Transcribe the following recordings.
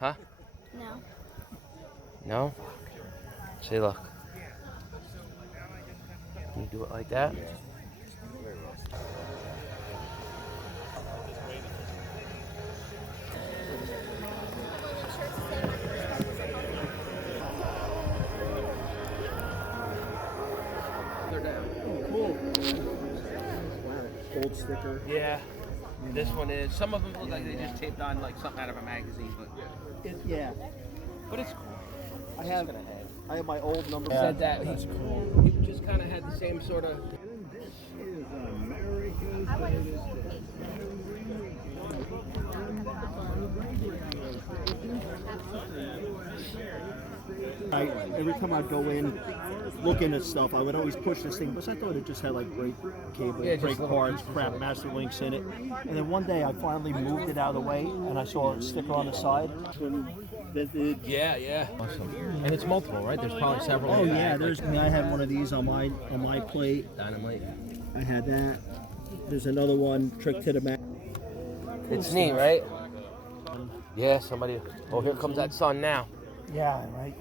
Huh? No. No? See, look. Can you do it like that? They're down. Cool. Old sticker. Yeah. This one is. Some of them look like they just taped on like something out of a magazine, but Yeah. it's cool. I have my old number. Said that he just kind of had the same sort of. This is America's greatest hits. Every time I'd go in, looking at stuff, I would always push this thing because I thought it just had like great cable, Yeah, just great little parts, crap, master links in it. And then one day I finally moved it out of the way and I saw a sticker on the side. Yeah, yeah. Awesome. And it's multiple, right? There's probably several. Oh yeah, I had one of these on my plate. Dynamite. I had that. There's another one, Trick to the Max. It's neat, right? Yeah, somebody. Oh, here comes that sun now. Yeah, right.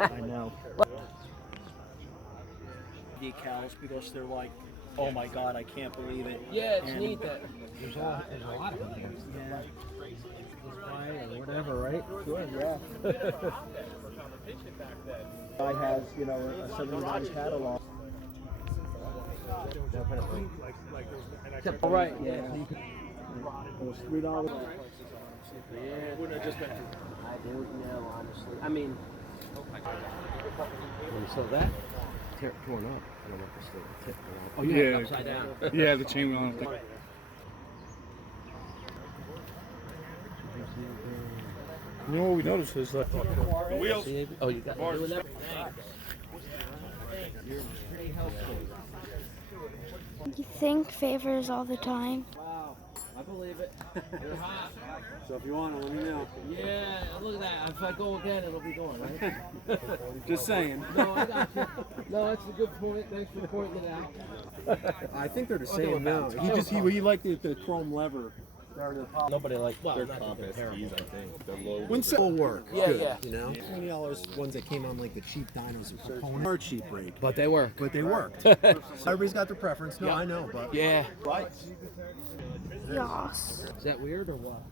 I know. Decals because they're like, oh my god, I can't believe it. Yeah, it's And- neat that there's a lot of them here. Yeah. Or whatever, right? Sure, yeah. I has, a 79 catalog. All right. Yeah. It was $3. I do know, honestly. I mean, so that torn up. I don't know if it's still the tip. Oh, yeah, Yeah. upside down. Yeah, the chain wheel on the You know what we noticed is that the wheels. Oh, you got to do that. You're pretty helpful. You think favors all the time? Wow, I believe it. You're hot. So if you want to, let me know. Yeah, look at that. If I go again, it'll be going, right? Just saying. No, I got you. No, that's a good point. Thanks for pointing it out. I think they're the do it same now. back. He liked the chrome lever. Nobody liked They're nothing compass comparable. keys, I think. They're low. When will work. Yeah, good, yeah. You know, $20 ones that came on like the cheap dynos and components are cheap break, But they work. but they worked. Everybody's got their preference. No, I know, but Yeah. Right. Yes. Is that weird or what?